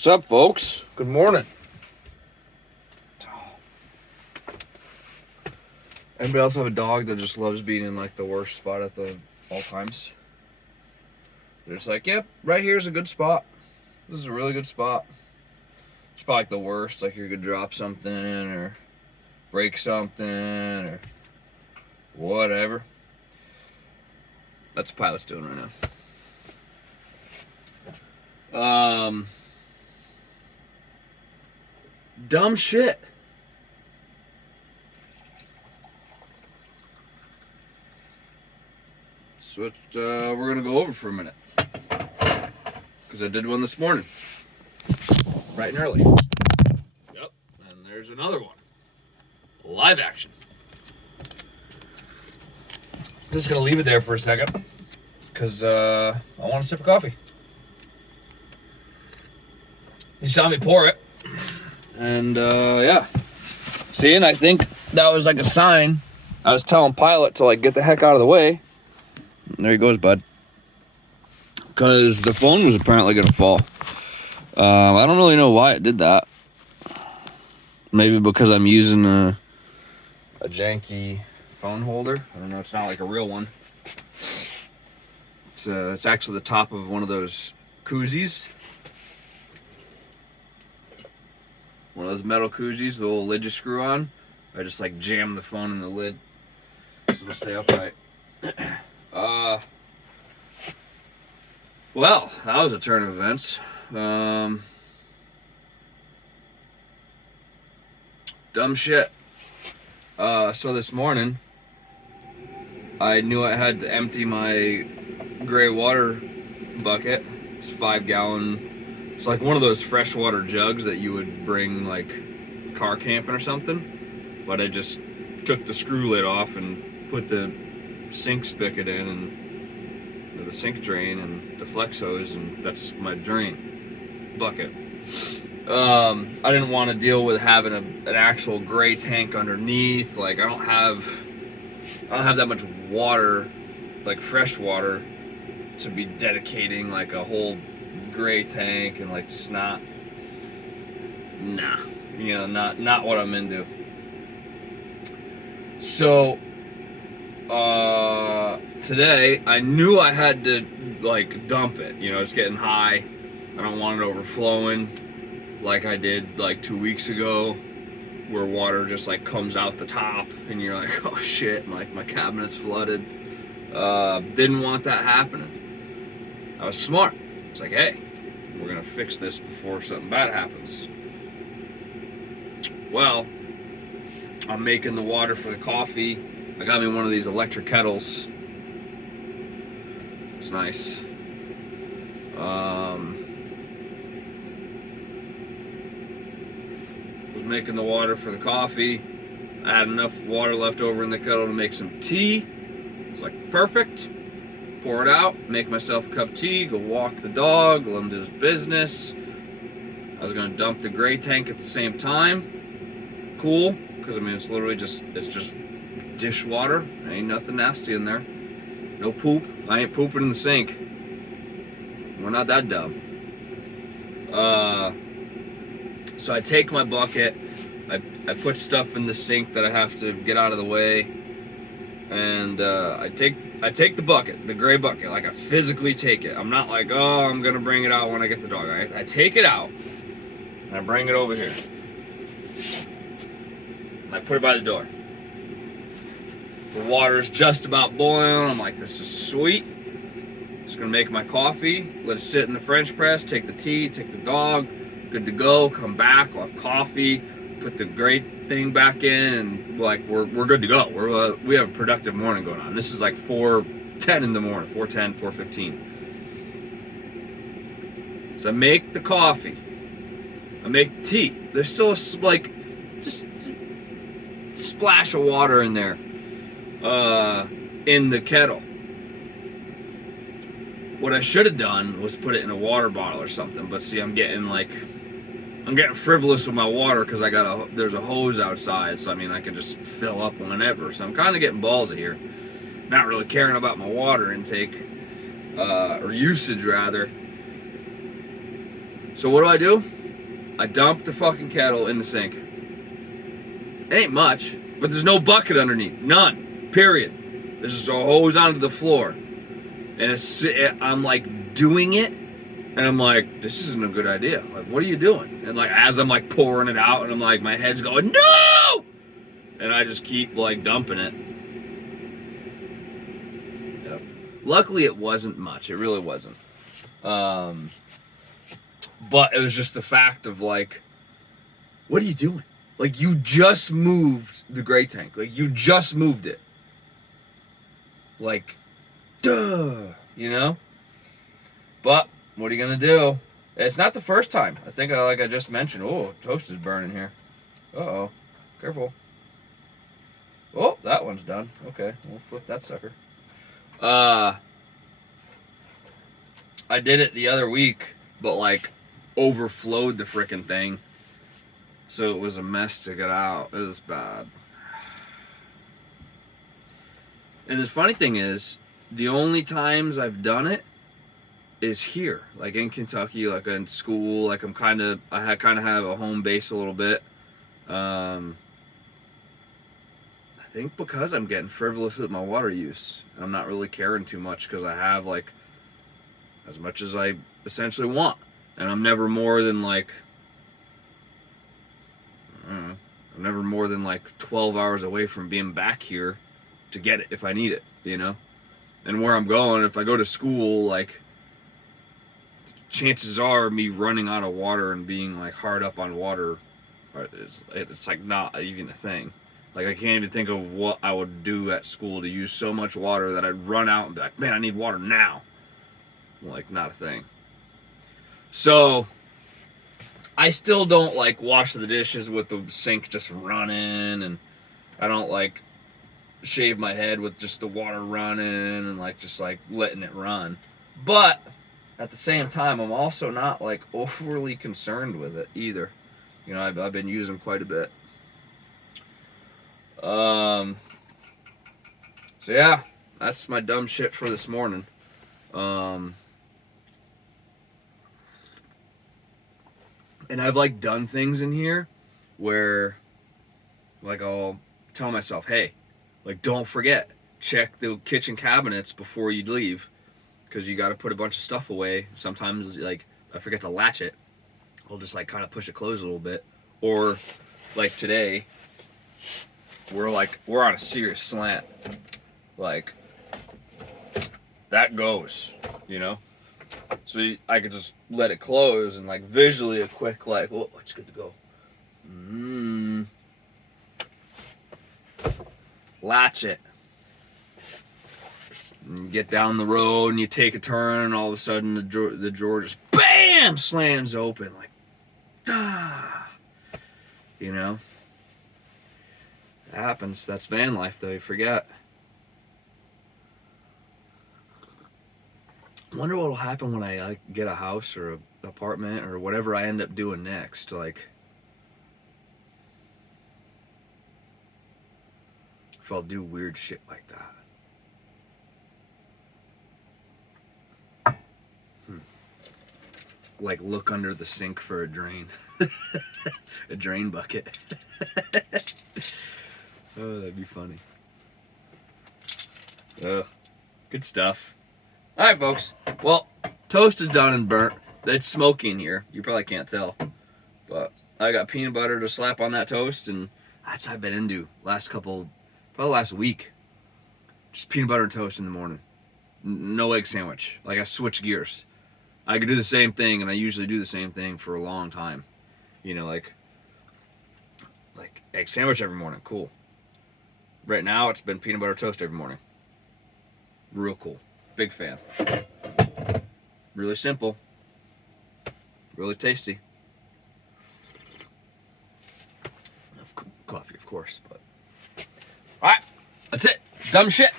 What's up, folks? Good morning. Anybody else have a dog that just loves being in like the worst spot at all times? They're just like, yep, right here's a good spot. This is a really good spot. It's probably like the worst, like you're gonna drop something or break something or whatever. That's what Pilot's doing right now. Dumb shit. So what we're gonna go over for a minute, because I did one this morning, bright and early. Yep, and there's another one, live action. I'm just gonna leave it there for a second, because I want a sip of coffee. You saw me pour it, and yeah. See, and I think that was like a sign. I was telling Pilot to like get the heck out of the way. There he goes, bud. Because the phone was apparently going to fall. I don't really know why it did that. Maybe because I'm using a janky phone holder. I don't know. It's not like a real one. It's actually the top of one of those koozies. One of those metal koozies, the little lid you screw on. I just like jam the phone in the lid so it'll stay upright. Well, that was a turn of events. Dumb shit. So this morning, I knew I had to empty my gray water bucket. It's 5 gallon. It's like one of those freshwater jugs that you would bring like car camping or something. But I just took the screw lid off and put the sink spigot in and the sink drain and the flex hose, and that's my drain bucket. I didn't want to deal with having an actual gray tank underneath. Like I don't have that much water, like fresh water, to be dedicating like a whole gray tank, and like just not what I'm into. So today I knew I had to like dump it. It's getting high. I don't want it overflowing like I did like 2 weeks ago, where water just like comes out the top and you're like, oh shit, my cabinet's flooded. Didn't want that happening. I was smart. It's like, hey, we're gonna fix this before something bad happens. Well, I'm making the water for the coffee. I got me one of these electric kettles. It's nice. Was making the water for the coffee. I had enough water left over in the kettle to make some tea. It's like perfect. Pour it out, make myself a cup of tea, go walk the dog, let him do his business. I was gonna dump the gray tank at the same time. Cool, because I mean it's just dishwater. There ain't nothing nasty in there. No poop. I ain't pooping in the sink. We're not that dumb. So I take my bucket, I put stuff in the sink that I have to get out of the way, and I take the bucket, the gray bucket, like I physically take it. I'm not like, oh, I'm gonna bring it out when I get the dog. I take it out, and I bring it over here. And I put it by the door. The water's just about boiling. I'm like, this is sweet. Just gonna make my coffee, let it sit in the French press, take the tea, take the dog, good to go, come back, we'll have coffee, put the gray thing back in, and like we're good to go. We have a productive morning going on. This is like 4:10 in the morning, 4:10, 4:15. So I make the coffee, I make the tea. There's still just splash of water in there. In the kettle. What I should have done was put it in a water bottle or something, but see, I'm getting frivolous with my water because there's a hose outside, so I mean I can just fill up whenever. So I'm kind of getting ballsy here, not really caring about my water intake or usage rather. So what do? I dump the fucking kettle in the sink. It ain't much, but there's no bucket underneath. None. Period. There's just a hose onto the floor. And I'm like doing it, and I'm like, this isn't a good idea. Like, what are you doing? And like, as I'm like pouring it out, and I'm like, my head's going, no! And I just keep like dumping it. Yep. Luckily, it wasn't much. It really wasn't. But it was just the fact of like, what are you doing? Like, you just moved the gray tank. Like, you just moved it. Like, duh, you know? But what are you gonna do? It's not the first time. I think, like I just mentioned, oh, toast is burning here. Uh-oh. Careful. Oh, that one's done. Okay, we'll flip that sucker. I did it the other week, but like overflowed the frickin' thing. So it was a mess to get out. It was bad. And the funny thing is, the only times I've done it is here, like in Kentucky, like in school. Like I kind of have a home base a little bit. I think because I'm getting frivolous with my water use, I'm not really caring too much because I have like as much as I essentially want, and I'm never more than like, I don't know, I'm never more than like 12 hours away from being back here to get it if I need it, you know. And where I'm going, if I go to school, like, chances are me running out of water and being like hard up on water, it's like not even a thing. Like, I can't even think of what I would do at school to use so much water that I'd run out and be like, man, I need water now. Like, not a thing. So I still don't like wash the dishes with the sink just running, and I don't like shave my head with just the water running and like just like letting it run. But at the same time, I'm also not like overly concerned with it either. You know, I've been using quite a bit. So yeah, that's my dumb shit for this morning. And I've like done things in here where like I'll tell myself, hey, like, don't forget, check the kitchen cabinets before you leave, because you got to put a bunch of stuff away. Sometimes, like, I forget to latch it. I'll just, like, kind of push it closed a little bit. Or, like, today, we're on a serious slant. Like, that goes, you know? So I could just let it close and, like, visually a quick, like, oh, it's good to go. Latch it. And you get down the road and you take a turn, and all of a sudden the drawer just BAM! Slams open. Like, ah! You know? It happens. That's van life, though. You forget. I wonder what will happen when I get a house or an apartment or whatever I end up doing next. Like, if I'll do weird shit like that. Like, look under the sink for a drain. A drain bucket. Oh, that'd be funny. Oh, good stuff. Alright, folks. Well, toast is done and burnt. It's smoky in here. You probably can't tell. But I got peanut butter to slap on that toast, and that's what I've been into probably last week. Just peanut butter and toast in the morning. No egg sandwich. Like, I switch gears. I could do the same thing, and I usually do the same thing for a long time. You know, like egg sandwich every morning. Cool. Right now, it's been peanut butter toast every morning. Real cool. Big fan. Really simple. Really tasty. Enough coffee, of course, but... Alright, that's it. Dumb shit.